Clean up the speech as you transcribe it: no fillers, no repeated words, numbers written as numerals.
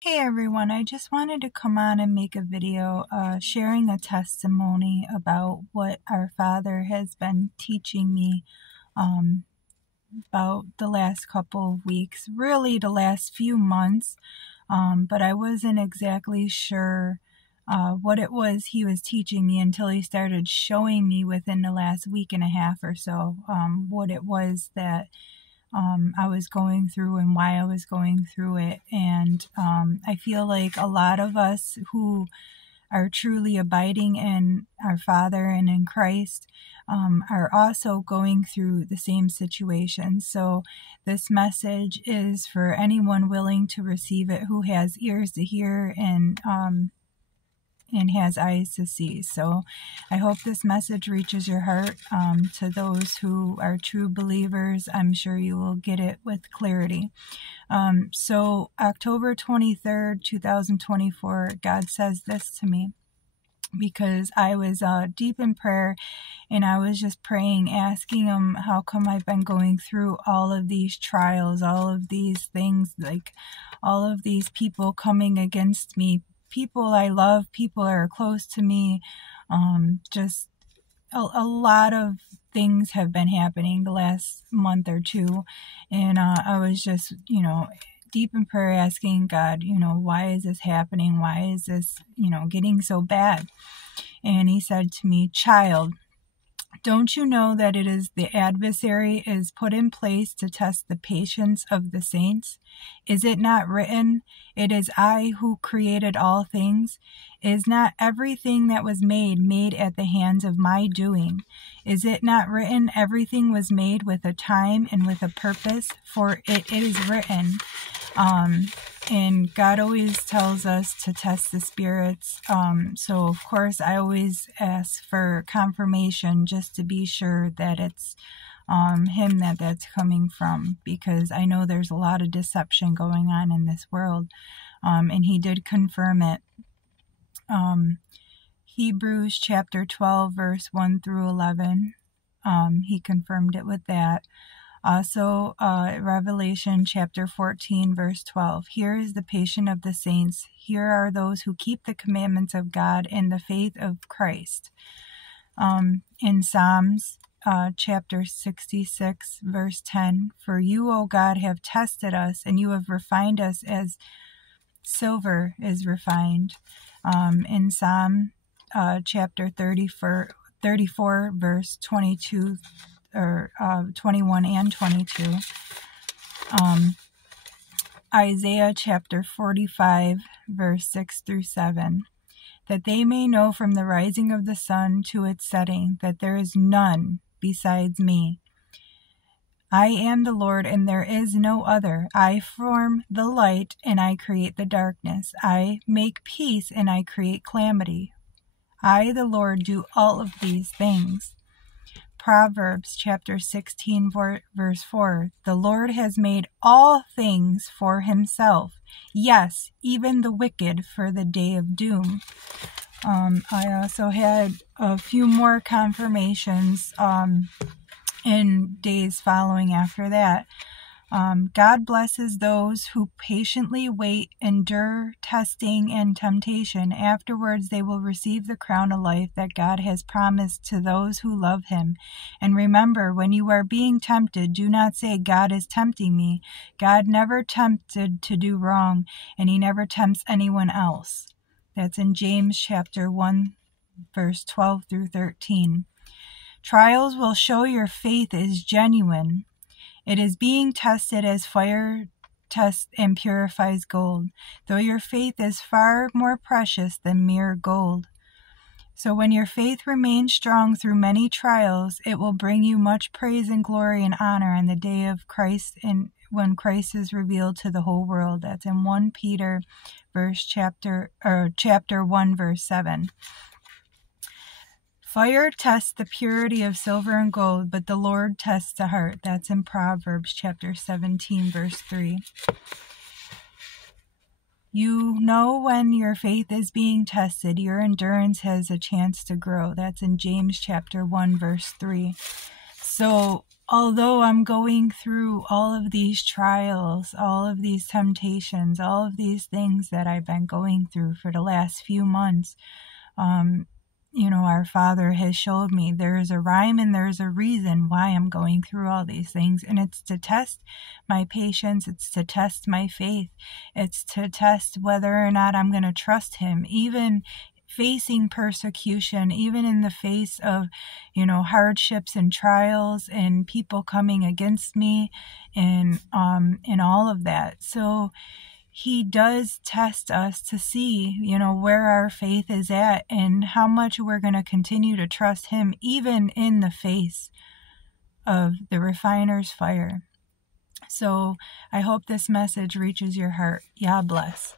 Hey everyone, I just wanted to come on and make a video sharing a testimony about what our Father has been teaching me about the last couple of weeks, really the last few months, but I wasn't exactly sure what it was he was teaching me until he started showing me within the last week and a half or so what it was that I was going through and why I was going through it. And I feel like a lot of us who are truly abiding in our Father and in Christ are also going through the same situation. So this message is for anyone willing to receive it, who has ears to hear and has eyes to see. So I hope this message reaches your heart. To those who are true believers, I'm sure you will get it with clarity. So October 23rd, 2024, God says this to me, because I was deep in prayer and I was just praying, asking him, how come I've been going through all of these trials, all of these things, like all of these people coming against me, people I love, people that are close to me. Just a lot of things have been happening the last month or two. And I was just, deep in prayer asking God, why is this happening? Why is this, getting so bad? And he said to me, child, don't you know that it is the adversary is put in place to test the patience of the saints? Is it not written, it is I who created all things? Is not everything that was made at the hands of my doing? Is it not written, everything was made with a time and with a purpose? For it is written. And God always tells us to test the spirits. So of course I always ask for confirmation just to be sure that it's him that's coming from, because I know there's a lot of deception going on in this world. And he did confirm it. Hebrews chapter 12 verse 1 through 11. He confirmed it with that. Also, Revelation chapter 14, verse 12. Here is the patience of the saints. Here are those who keep the commandments of God and the faith of Christ. In Psalms chapter 66, verse 10. For you, O God, have tested us, and you have refined us as silver is refined. In Psalm chapter 34, verse 22, or 21 and 22. Isaiah chapter 45, verse 6 through 7. That they may know from the rising of the sun to its setting that there is none besides me. I am the Lord, and there is no other. I form the light, and I create the darkness. I make peace, and I create calamity. I, the Lord, do all of these things. Proverbs chapter 16, verse 4. The Lord has made all things for himself. Yes, even the wicked for the day of doom. I also had a few more confirmations in days following after that. God blesses those who patiently wait, endure testing and temptation. Afterwards, they will receive the crown of life that God has promised to those who love him. And remember, when you are being tempted, do not say, God is tempting me. God never tempted to do wrong, and he never tempts anyone else. That's in James chapter 1, verse 12 through 13. Trials will show your faith is genuine. It is being tested as fire tests and purifies gold, though your faith is far more precious than mere gold. So when your faith remains strong through many trials, it will bring you much praise and glory and honor on the day of Christ, and when Christ is revealed to the whole world. That's in 1 Peter chapter 1, verse 7. Fire tests the purity of silver and gold, but the Lord tests the heart. That's in Proverbs chapter 17, verse 3. You know when your faith is being tested, your endurance has a chance to grow. That's in James chapter 1, verse 3. So although I'm going through all of these trials, all of these temptations, all of these things that I've been going through for the last few months, our Father has showed me there is a rhyme and there's a reason why I'm going through all these things. And it's to test my patience. It's to test my faith. It's to test whether or not I'm going to trust Him, even facing persecution, even in the face of, hardships and trials and people coming against me and all of that. So He does test us to see, where our faith is at and how much we're going to continue to trust Him, even in the face of the refiner's fire. So I hope this message reaches your heart. Yah bless.